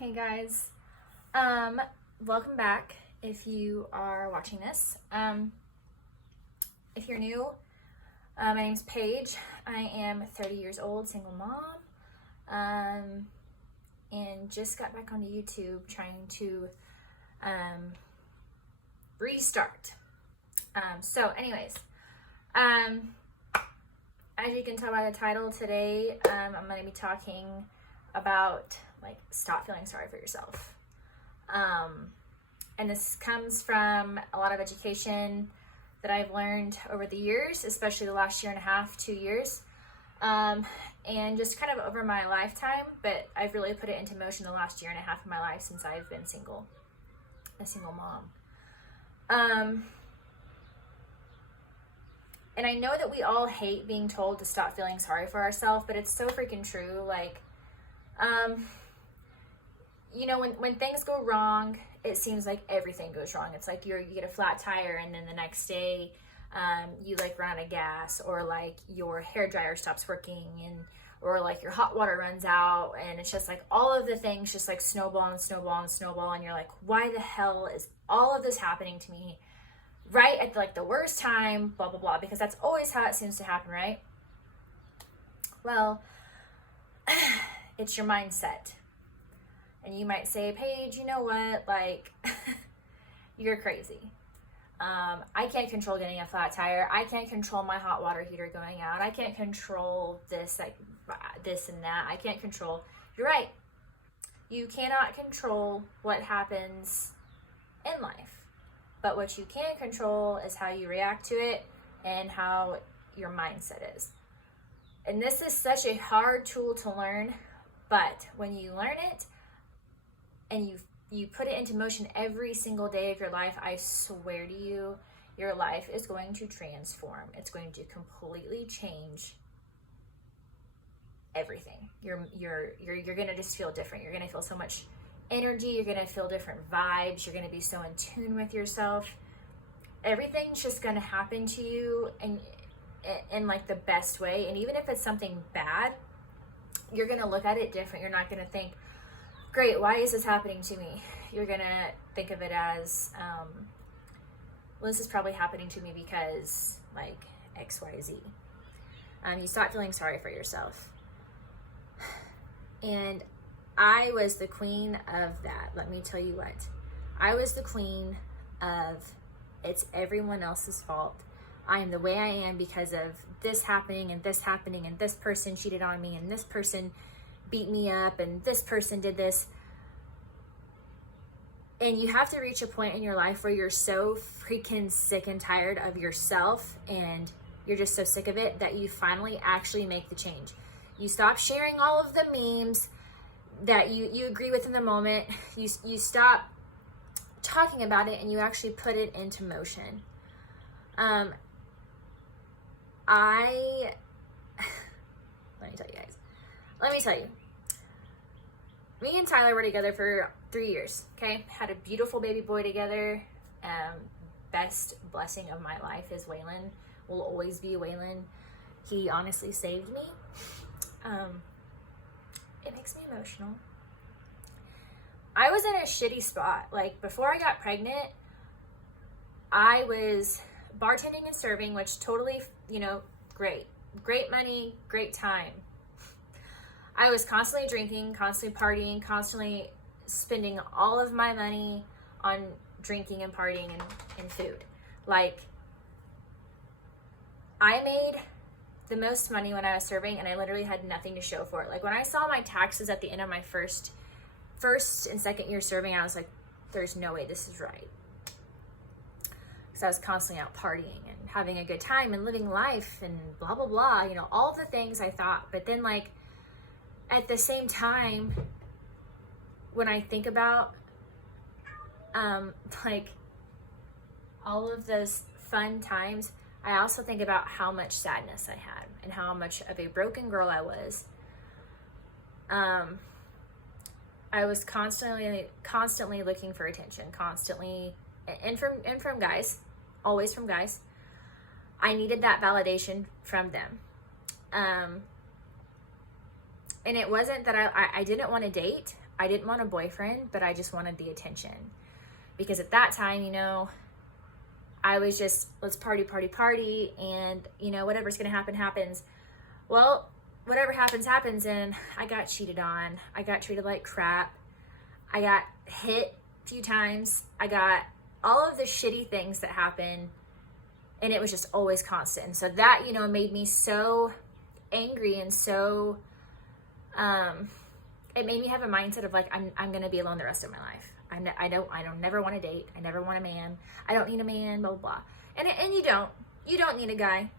Hey guys, welcome back if you are watching this. If you're new, my name's Paige. I am 30 years old, single mom, and just got back onto YouTube trying to restart. Anyways, as you can tell by the title today, I'm going to be talking about stop feeling sorry for yourself. And this comes from a lot of education that I've learned over the years, especially the last year and a half, 2 years, and just kind of over my lifetime, but I've really put it into motion the last year and a half of my life since I've been a single mom. And I know that we all hate being told to stop feeling sorry for ourselves, but it's so freaking true. When things go wrong, it seems like everything goes wrong. It's like you get a flat tire, and then the next day you run out of gas, or your hair dryer stops working, or your hot water runs out, and it's just all of the things just snowball and snowball and snowball, and you're like, why the hell is all of this happening to me right at the worst time, blah blah blah, because that's always how it seems to happen, right? Well, it's your mindset. And you might say, Paige, you know what, you're crazy. I can't control getting a flat tire. I can't control my hot water heater going out. I can't control this, this and that. I can't control. You're right. You cannot control what happens in life. But what you can control is how you react to it and how your mindset is. And this is such a hard tool to learn, but when you learn it, and you put it into motion every single day of your life, I swear to you, your life is going to transform. It's going to completely change everything. You're gonna just feel different. You're gonna feel so much energy. You're gonna feel different vibes. You're gonna be so in tune with yourself. Everything's just gonna happen to you in the best way. And even if it's something bad, you're gonna look at it different. You're not gonna think, great, why is this happening to me? You're gonna think of it as, well, this is probably happening to me because XYZ. You stop feeling sorry for yourself. And I was the queen of that. Let me tell you what. I was the queen of, it's everyone else's fault. I am the way I am because of this happening and this happening, and this person cheated on me, and this person beat me up, and this person did this. And you have to reach a point in your life where you're so freaking sick and tired of yourself, and you're just so sick of it that you finally actually make the change. You stop sharing all of the memes that you agree with in the moment. You stop talking about it, and you actually put it into motion. Let me tell you. Me and Tyler were together for 3 years, okay? Had a beautiful baby boy together. Best blessing of my life is Waylon. Will always be Waylon. He honestly saved me. It makes me emotional. I was in a shitty spot. Before I got pregnant, I was bartending and serving, which totally, great. Great money, great time. I was constantly drinking, constantly partying, constantly spending all of my money on drinking and partying and food. I made the most money when I was serving, and I literally had nothing to show for it. When I saw my taxes at the end of my first and second year serving, I was like, there's no way this is right. Because I was constantly out partying and having a good time and living life and blah, blah, blah, all the things I thought. But then at the same time, when I think about all of those fun times, I also think about how much sadness I had and how much of a broken girl I was. I was constantly looking for attention, constantly, and from guys, always from guys. I needed that validation from them. And it wasn't that I didn't want to date. I didn't want a boyfriend, but I just wanted the attention. Because at that time, you know, I was just, let's party, party, party, and, you know, whatever's gonna happen, happens. Well, whatever happens, happens, and I got cheated on. I got treated like crap. I got hit a few times. I got all of the shitty things that happen, and it was just always constant. And so that, you know, made me so angry, and so, it made me have a mindset of like, I'm gonna be alone the rest of my life. I don't never want to date. I never want a man. I don't need a man, blah, blah, blah. And you don't need a guy.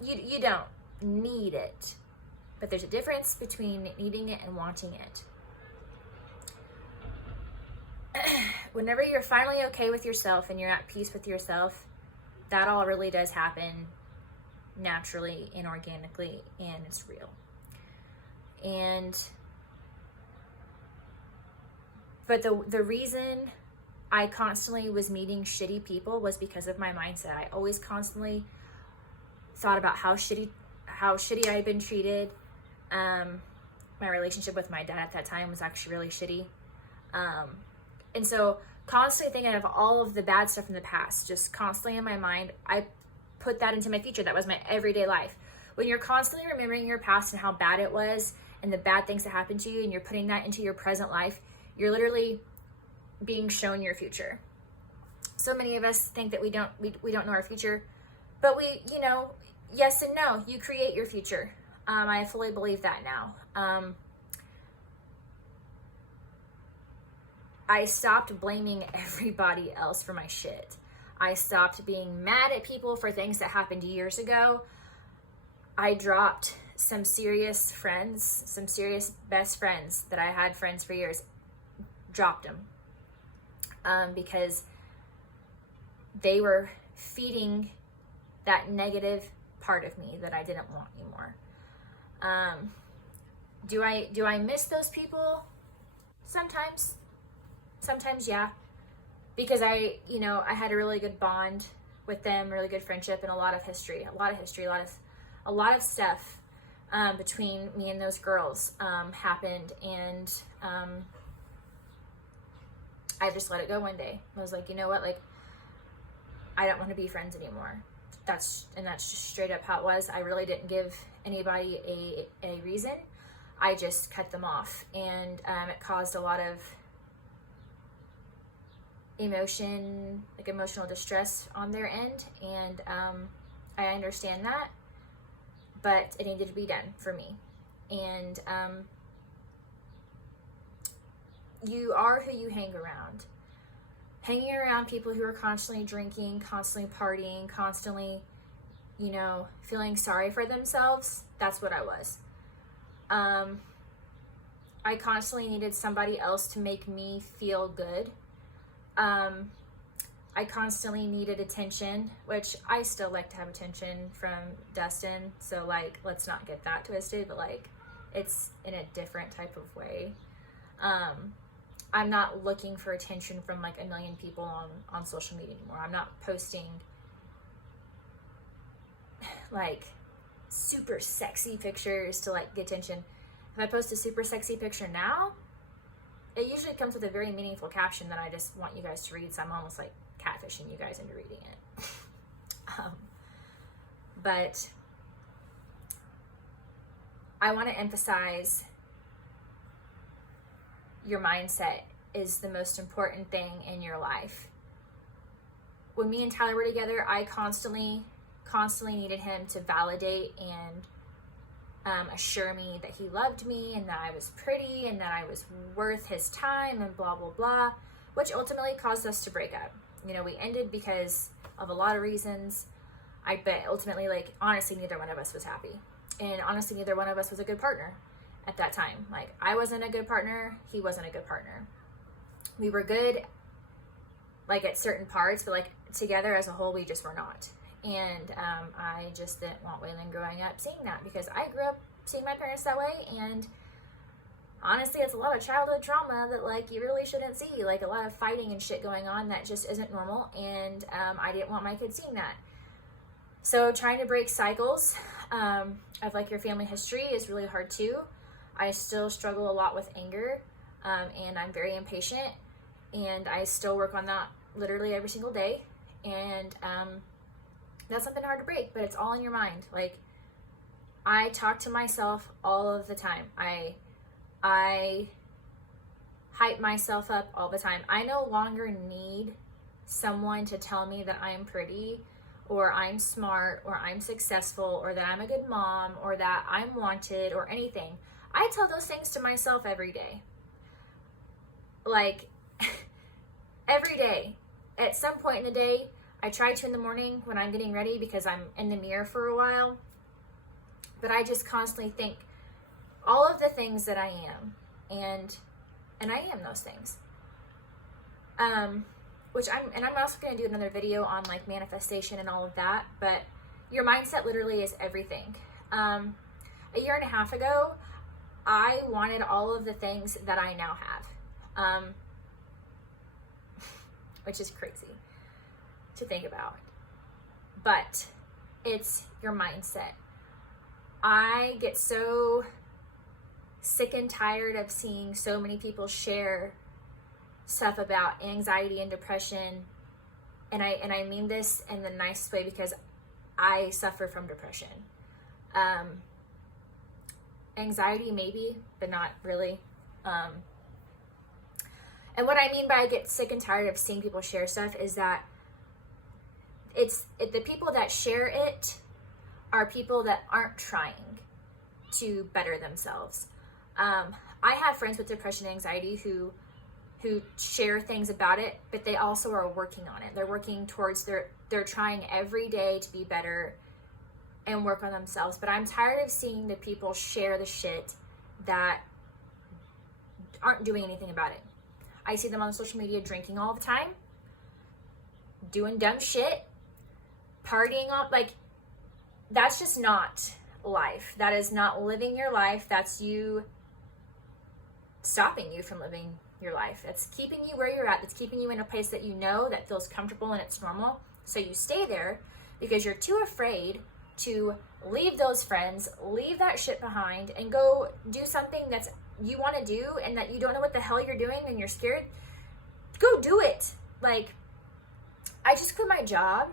You don't need it. But there's a difference between needing it and wanting it. Whenever you're finally okay with yourself and you're at peace with yourself, that all really does happen naturally and organically, and it's real. But the reason I constantly was meeting shitty people was because of my mindset. I always constantly thought about how shitty I had been treated. My relationship with my dad at that time was actually really shitty. And so constantly thinking of all of the bad stuff in the past, just constantly in my mind, I put that into my future. That was my everyday life. When you're constantly remembering your past and how bad it was and the bad things that happened to you, and you're putting that into your present life, you're literally being shown your future. So many of us think that we don't know our future, but we, you know, yes and no, you create your future. I fully believe that now. I stopped blaming everybody else for my shit. I stopped being mad at people for things that happened years ago. I dropped some serious friends, some serious best friends that I had friends for years. Dropped them because they were feeding that negative part of me that I didn't want anymore. Do I miss those people? Sometimes, yeah, because I had a really good bond with them, really good friendship, and a lot of history, a lot of stuff between me and those girls happened, and I just let it go one day. I was like, you know what, like, I don't want to be friends anymore. That's just straight up how it was. I really didn't give anybody a reason. I just cut them off, and it caused a lot of emotional distress on their end, and I understand that, but it needed to be done for me. And you are who you hang around. Hanging around people who are constantly drinking, constantly partying, constantly, you know, feeling sorry for themselves, that's what I was. I constantly needed somebody else to make me feel good. I constantly needed attention, which I still like to have attention from Dustin, so like, let's not get that twisted, but like, it's in a different type of way. I'm not looking for attention from like a million people on social media anymore. I'm not posting like super sexy pictures to like get attention. If I post a super sexy picture now, it usually comes with a very meaningful caption that I just want you guys to read, so I'm almost like catfishing you guys into reading it. But I want to emphasize your mindset is the most important thing in your life. When me and Tyler were together, I constantly needed him to validate and assure me that he loved me and that I was pretty and that I was worth his time and blah, blah, blah, which ultimately caused us to break up. You know, we ended because of a lot of reasons. But ultimately, like, honestly, neither one of us was happy. And honestly, neither one of us was a good partner at that time. Like, I wasn't a good partner. He wasn't a good partner. We were good, like, at certain parts, but, like, together as a whole, we just were not. And I just didn't want Waylon growing up seeing that, because I grew up seeing my parents that way, and honestly, it's a lot of childhood trauma that, like, you really shouldn't see. Like, a lot of fighting and shit going on that just isn't normal, and I didn't want my kids seeing that. So trying to break cycles of, like, your family history is really hard, too. I still struggle a lot with anger. and I'm very impatient, and I still work on that literally every single day. And that's something hard to break, but it's all in your mind. Like, I talk to myself all of the time. I hype myself up all the time. I no longer need someone to tell me that I'm pretty, or I'm smart, or I'm successful, or that I'm a good mom, or that I'm wanted, or anything. I tell those things to myself every day. Like, every day. At some point in the day, I try to in the morning when I'm getting ready, because I'm in the mirror for a while. But I just constantly think all of the things that I am, and I am those things. Which I'm also going to do another video on like manifestation and all of that, but your mindset literally is everything. A year and a half ago, I wanted all of the things that I now have, which is crazy to think about, but it's your mindset. I get so sick and tired of seeing so many people share stuff about anxiety and depression, and I mean this in the nicest way, because I suffer from depression. Anxiety maybe, but not really. And what I mean by I get sick and tired of seeing people share stuff is that the people that share it are people that aren't trying to better themselves. I have friends with depression and anxiety who share things about it, but they also are working on it. They're working towards they're trying every day to be better and work on themselves. But I'm tired of seeing the people share the shit that aren't doing anything about it. I see them on social media drinking all the time, doing dumb shit, partying all, like, that's just not life. That is not living your life. That's you stopping you from living your life. It's keeping you where you're at. It's keeping you in a place that you know that feels comfortable and it's normal. So you stay there because you're too afraid to leave those friends, leave that shit behind, and go do something that's you want to do and that you don't know what the hell you're doing and you're scared. Go do it. Like, I just quit my job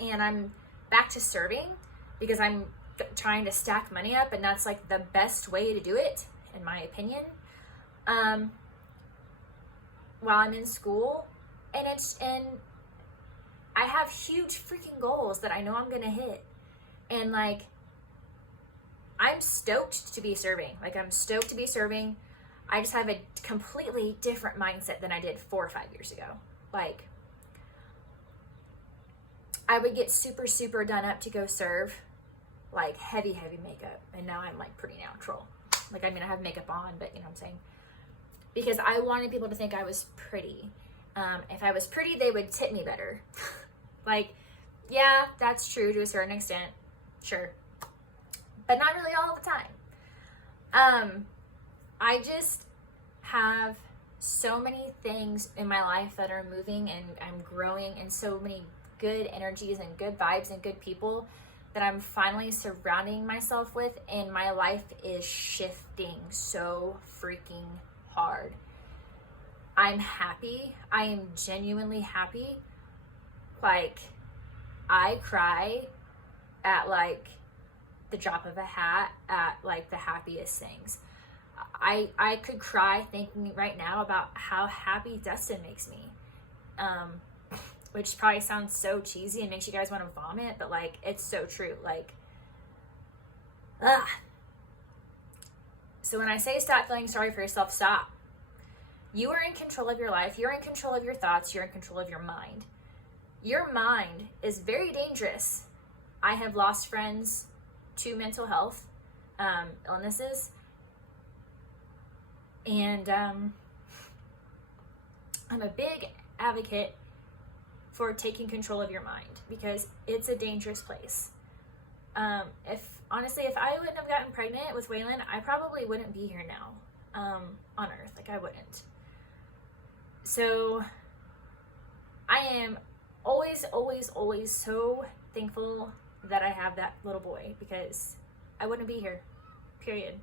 and I'm back to serving because I'm trying to stack money up, and that's like the best way to do it, in my opinion. While I'm in school, and I have huge freaking goals that I know I'm gonna hit, and like, I'm stoked to be serving. Like, I'm stoked to be serving. I just have a completely different mindset than I did 4 or 5 years ago. Like, I would get super, super done up to go serve, like heavy makeup. And now I'm like pretty natural. Like, I mean, I have makeup on, but you know what I'm saying? Because I wanted people to think I was pretty. If I was pretty, they would tip me better. Like, yeah, that's true to a certain extent. Sure. But not really all the time. I just have so many things in my life that are moving, and I'm growing, and so many good energies and good vibes and good people that I'm finally surrounding myself with, and my life is shifting so freaking hard. I'm happy. I am genuinely happy. Like, I cry at like the drop of a hat at like the happiest things. I could cry thinking right now about how happy Dustin makes me, which probably sounds so cheesy and makes you guys want to vomit, but like, it's so true. Like, so when I say stop feeling sorry for yourself, stop. You are in control of your life. You're in control of your thoughts. You're in control of your mind. Your mind is very dangerous. I have lost friends to mental health illnesses, and I'm a big advocate for taking control of your mind, because it's a dangerous place. If I wouldn't have gotten pregnant with Waylon, I probably wouldn't be here now on earth. Like, I wouldn't. So I am always so thankful that I have that little boy, because I wouldn't be here, period.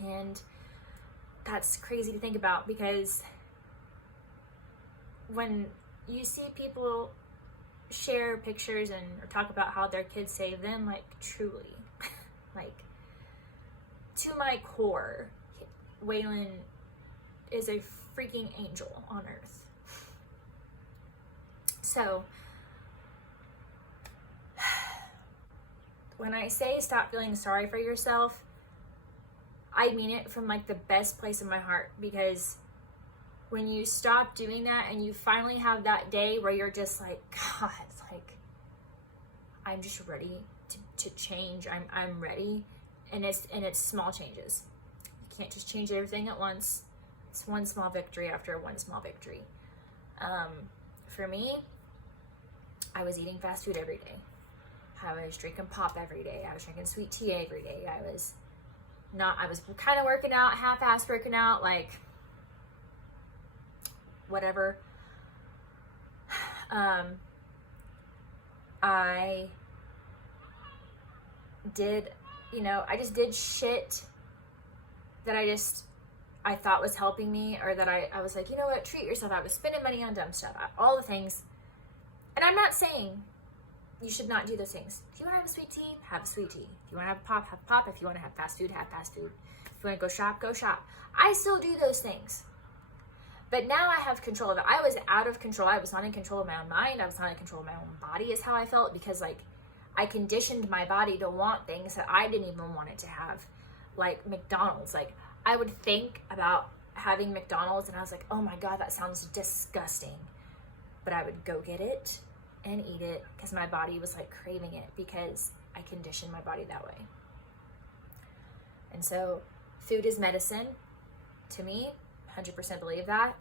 And that's crazy to think about, because when you see people share pictures or talk about how their kids saved them, like truly, like to my core, Waylon is a freaking angel on earth. So when I say stop feeling sorry for yourself, I mean it from like the best place in my heart, because when you stop doing that and you finally have that day where you're just like, God, like I'm just ready to change. I'm ready. And it's small changes. You can't just change everything at once. It's one small victory after one small victory. For me, I was eating fast food every day. I was drinking pop every day. I was drinking sweet tea every day. I was kind of working out, half-ass working out, like whatever. I did, I just did shit that I thought was helping me, or that I was like, you know what, treat yourself. I was spending money on dumb stuff, all the things. And I'm not saying you should not do those things. If you want to have a sweet tea, have a sweet tea. If you want to have pop, have pop. If you want to have fast food, have fast food. If you want to go shop, go shop. I still do those things. But now I have control of it. I was out of control. I was not in control of my own mind. I was not in control of my own body, is how I felt, because like I conditioned my body to want things that I didn't even want it to have. Like McDonald's. Like I would think about having McDonald's and I was like, oh my God, that sounds disgusting. But I would go get it and eat it because my body was like craving it, because I conditioned my body that way. And so food is medicine to me. 100% believe that.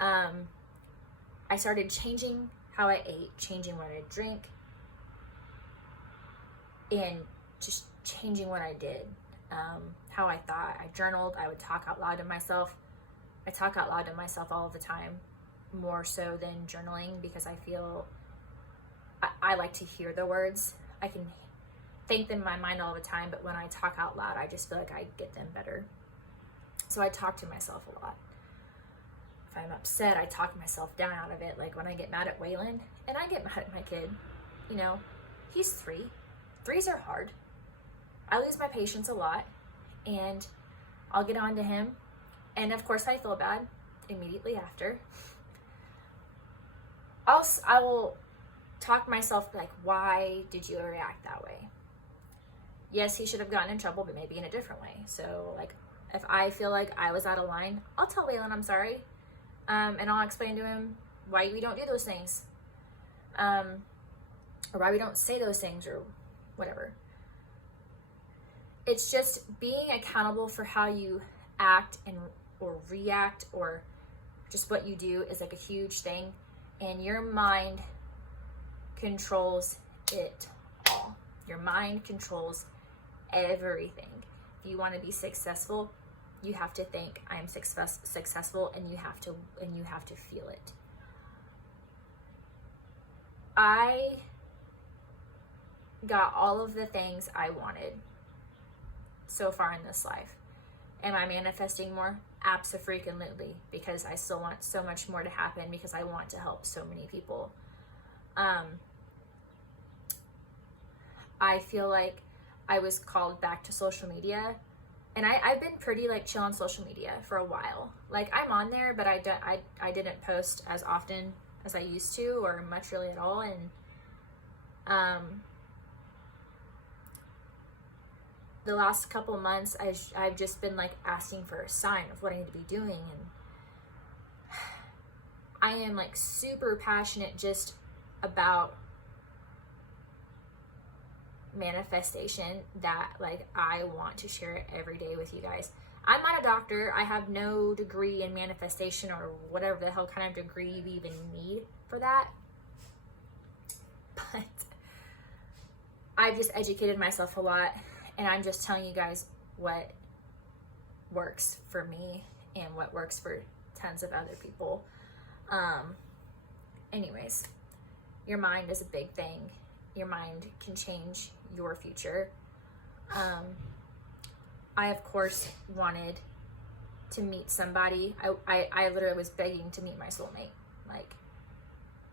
I started changing how I ate, changing what I drink, and just changing what I did, how I thought. I journaled. I would talk out loud to myself. I talk out loud to myself all the time, more so than journaling, because I feel I like to hear the words. I can think them in my mind all the time, but when I talk out loud, I just feel like I get them better. So I talk to myself a lot. If I'm upset, I talk myself down out of it. Like when I get mad at Waylon, and I get mad at my kid, he's 3. 3s are hard. I lose my patience a lot, and I'll get on to him. And of course I feel bad immediately after. I will talk myself like, why did you react that way? Yes, he should have gotten in trouble, but maybe in a different way. So like, if I feel like I was out of line, I'll tell Waylon I'm sorry. And I'll explain to him why we don't do those things. Or why we don't say those things, or whatever. It's just being accountable for how you act or react, or just what you do is like a huge thing. And your mind controls it all. Your mind controls everything. If you want to be successful, you have to think I'm successful, and you have to feel it. I got all of the things I wanted so far in this life. Am I manifesting more? Abso-freaking-lutely, because I still want so much more to happen, because I want to help so many people. I feel like I was called back to social media, and I've been pretty like chill on social media for a while. Like I'm on there, but I didn't post as often as I used to, or much really at all. And the last couple of months, I've just been like asking for a sign of what I need to be doing, and I am like super passionate just about manifestation, that like I want to share it every day with you guys. I'm not a doctor. I have no degree in manifestation, or whatever the hell kind of degree you even need for that. But I've just educated myself a lot, and I'm just telling you guys what works for me and what works for tons of other people. Anyways, your mind is a big thing. Your mind can change your future. I, of course, wanted to meet somebody. I literally was begging to meet my soulmate. Like,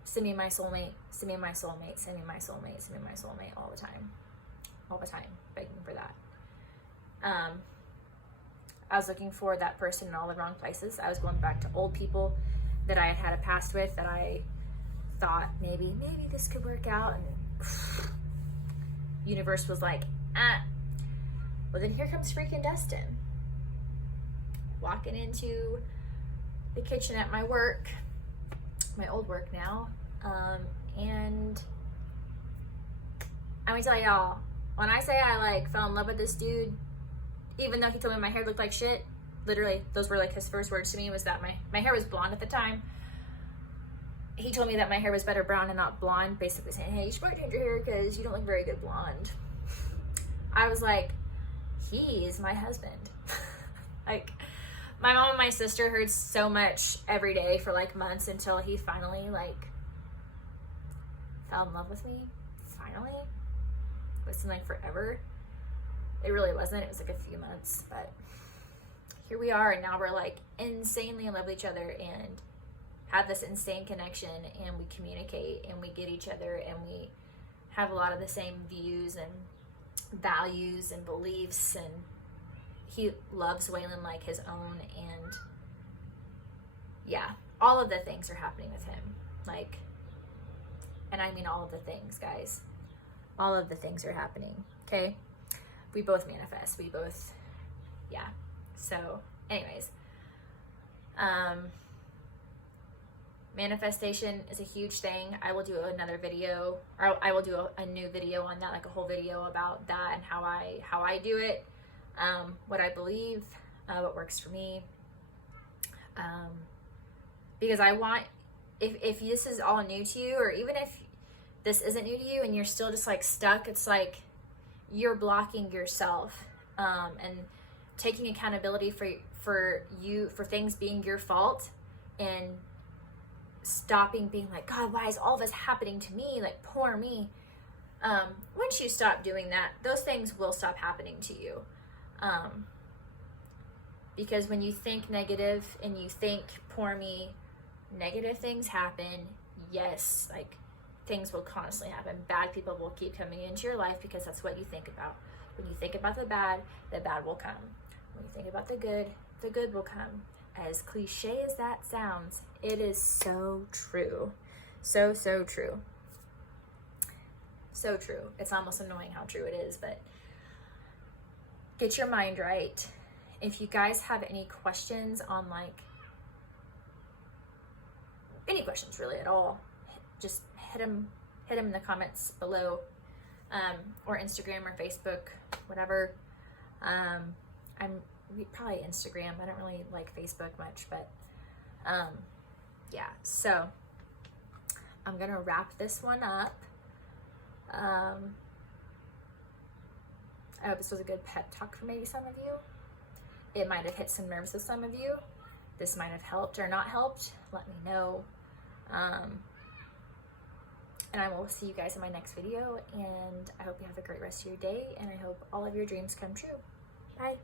send me my soulmate, send me my soulmate, send me my soulmate, send me my soulmate, all the time, begging for that. I was looking for that person in all the wrong places. I was going back to old people that I had had a past with that I thought maybe this could work out, and universe was like, well, then here comes freaking Destin walking into the kitchen at my work, my old work now, and I'm gonna tell y'all, when I say I like fell in love with this dude, even though he told me my hair looked like shit, literally those were like his first words to me, was that my hair was blonde at the time. He told me that my hair was better brown and not blonde, basically saying, hey, you should probably change your hair because you don't look very good blonde. I was like, he is my husband. Like, my mom and my sister heard so much every day for like months until he finally like fell in love with me. Finally. It seemed like forever. It really wasn't. It was like a few months, but here we are, and now we're like insanely in love with each other and have this insane connection, and we communicate and we get each other, and we have a lot of the same views and values and beliefs, and he loves Waylon like his own, and yeah, all of the things are happening with him. Like, and I mean all of the things, guys. All of the things are happening, okay? We both manifest. We both, yeah. So, anyways, manifestation is a huge thing. I will do another video, or I will do a new video on that, like a whole video about that and how I do it, what I believe, what works for me, because I want, if this is all new to you, or even if this isn't new to you and you're still just like stuck, it's like you're blocking yourself, and taking accountability for things being your fault, and stopping being like, God, why is all this happening to me? Like, poor me. Once you stop doing that, those things will stop happening to you. Because when you think negative and you think, poor me, negative things happen. Yes, like, things will constantly happen. Bad people will keep coming into your life because that's what you think about. When you think about the bad will come. When you think about the good will come. As cliche as that sounds, it is so true. So true. So true. It's almost annoying how true it is, but get your mind right. If you guys have any questions on, like, any questions really at all, just hit them in the comments below, or Instagram or Facebook, whatever. I'm probably Instagram. I don't really like Facebook much, but yeah. So I'm gonna wrap this one up. I hope this was a good pep talk for maybe some of you. It might have hit some nerves with some of you. This might have helped or not helped. Let me know. And I will see you guys in my next video, and I hope you have a great rest of your day, and I hope all of your dreams come true. Bye.